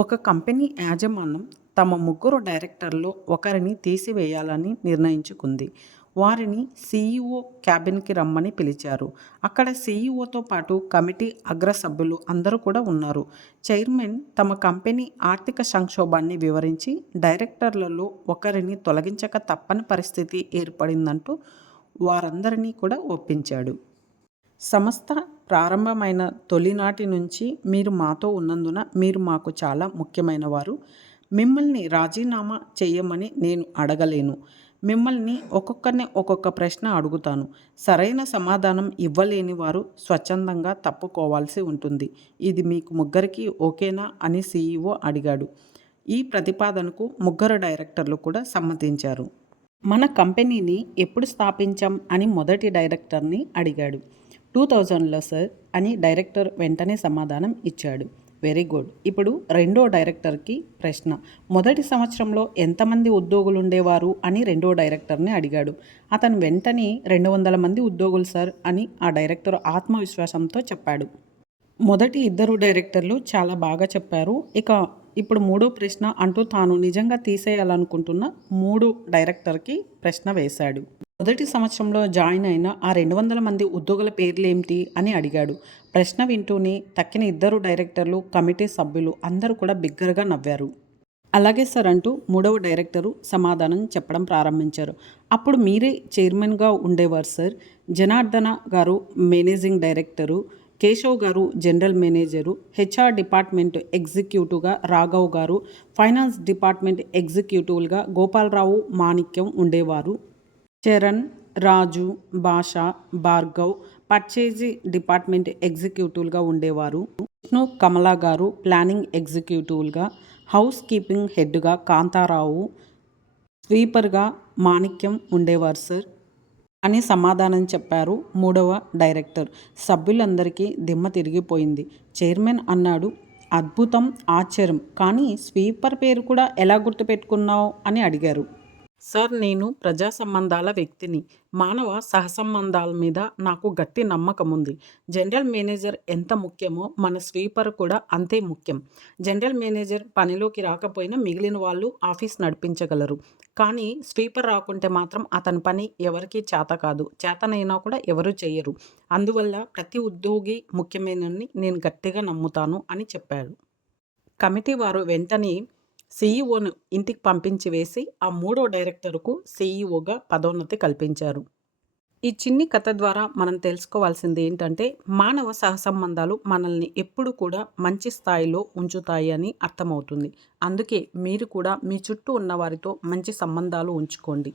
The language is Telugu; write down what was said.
ఒక కంపెనీ యాజమాన్యం తమ ముగ్గురు డైరెక్టర్లు ఒకరిని తీసివేయాలని నిర్ణయించుకుంది. వారిని సీఈఓ క్యాబిన్కి రమ్మని పిలిచారు. అక్కడ సీఈఓతో పాటు కమిటీ అగ్రసభ్యులు అందరూ కూడా ఉన్నారు. చైర్మన్ తమ కంపెనీ ఆర్థిక సంక్షోభాన్ని వివరించి డైరెక్టర్లలో ఒకరిని తొలగించక తప్పని పరిస్థితి ఏర్పడిందంటూ వారందరినీ కూడా ఒప్పించాడు. సంస్థ ప్రారంభమైన తొలినాటి నుంచి మీరు మాతో ఉన్నందున మీరు మాకు చాలా ముఖ్యమైన వారు. మిమ్మల్ని రాజీనామా చేయమని నేను అడగలేను. మిమ్మల్ని ఒక్కొక్కరిని ఒక్కొక్క ప్రశ్న అడుగుతాను. సరైన సమాధానం ఇవ్వలేని వారు స్వచ్ఛందంగా తప్పుకోవాల్సి ఉంటుంది. ఇది మీకు ముగ్గురికి ఓకేనా అని సీఈఓ అడిగాడు. ఈ ప్రతిపాదనకు ముగ్గురు డైరెక్టర్లు కూడా సమ్మతించారు. మన కంపెనీని ఎప్పుడు స్థాపించాం అని మొదటి డైరెక్టర్ని అడిగాడు. 2000లో సార్ అని డైరెక్టర్ వెంటనే సమాధానం ఇచ్చాడు. Very good. ఇప్పుడు రెండో డైరెక్టర్కి ప్రశ్న. మొదటి సంవత్సరంలో ఎంతమంది ఉద్యోగులు ఉండేవారు అని రెండో డైరెక్టర్ని అడిగాడు. అతను వెంటనే 200 మంది ఉద్యోగులు సార్ అని ఆ డైరెక్టర్ ఆత్మవిశ్వాసంతో చెప్పాడు. మొదటి ఇద్దరు డైరెక్టర్లు చాలా బాగా చెప్పారు. ఇప్పుడు మూడో ప్రశ్న అంటూ తాను నిజంగా తీసేయాలనుకుంటున్న 3 డైరెక్టర్కి ప్రశ్న వేశాడు. మొదటి సంవత్సరంలో జాయిన్ అయిన ఆ 200 మంది ఉద్యోగుల పేర్లేమిటి అని అడిగాడు. ప్రశ్న వింటూనే తక్కిన ఇద్దరు డైరెక్టర్లు, కమిటీ సభ్యులు అందరూ కూడా బిగ్గరగా నవ్వారు. అలాగే సార్ అంటూ మూడవ డైరెక్టరు సమాధానం చెప్పడం ప్రారంభించారు. అప్పుడు మీరే చైర్మన్గా ఉండేవారు సార్. జనార్దన గారు managing director, Keshav garu general manager, HR department ఎగ్జిక్యూటివ్గా రాఘవ్ గారు, ఫైనాన్స్ డిపార్ట్మెంట్ ఎగ్జిక్యూటివ్గా గోపాలరావు, మాణిక్యం ఉండేవారు. చరణ్, రాజు, భాష, భార్గవ్ పర్చేజీ డిపార్ట్మెంట్ ఎగ్జిక్యూటివ్గా ఉండేవారు. విష్ణు, కమలా గారు ప్లానింగ్ ఎగ్జిక్యూటివ్గా, హౌస్ కీపింగ్ హెడ్గా కాంతారావు, స్వీపర్గా మాణిక్యం ఉండేవారు సార్ అని సమాధానం చెప్పారు మూడవ డైరెక్టర్. సభ్యులందరికీ దిమ్మ తిరిగిపోయింది. చైర్మన్ అన్నాడు, అద్భుతం, ఆశ్చర్యం. కానీ స్వీపర్ పేరు కూడా ఎలా గుర్తుపెట్టుకున్నావు అని అడిగారు. సార్, నేను ప్రజా సంబంధాల వ్యక్తిని. మానవ సహసంబంధాల మీద నాకు గట్టి నమ్మకం ఉంది. జనరల్ మేనేజర్ ఎంత ముఖ్యమో మన స్వీపర్ కూడా అంతే ముఖ్యం. జనరల్ మేనేజర్ పనిలోకి రాకపోయినా మిగిలిన వాళ్ళు ఆఫీస్ నడిపించగలరు. కానీ స్వీపర్ రాకుంటే మాత్రం అతని పని ఎవరికీ చేత కాదు. చేతనైనా కూడా ఎవరూ చేయరు. అందువల్ల ప్రతి ఉద్యోగి ముఖ్యమైనని నేను గట్టిగా నమ్ముతాను అని చెప్పాడు. కమిటీ వారు వెంటనే సీఈఓను ఇంటికి పంపించి వేసి ఆ మూడో డైరెక్టరుకు సీఈఓగా పదోన్నతి కల్పించారు. ఈ చిన్ని కథ ద్వారా మనం తెలుసుకోవాల్సింది ఏంటంటే, మానవ సహసంబంధాలు మనల్ని ఎప్పుడు కూడా మంచి స్థాయిలో ఉంచుతాయి అని అర్థమవుతుంది. అందుకే మీరు కూడా మీ చుట్టూ ఉన్న వారితో మంచి సంబంధాలు ఉంచుకోండి.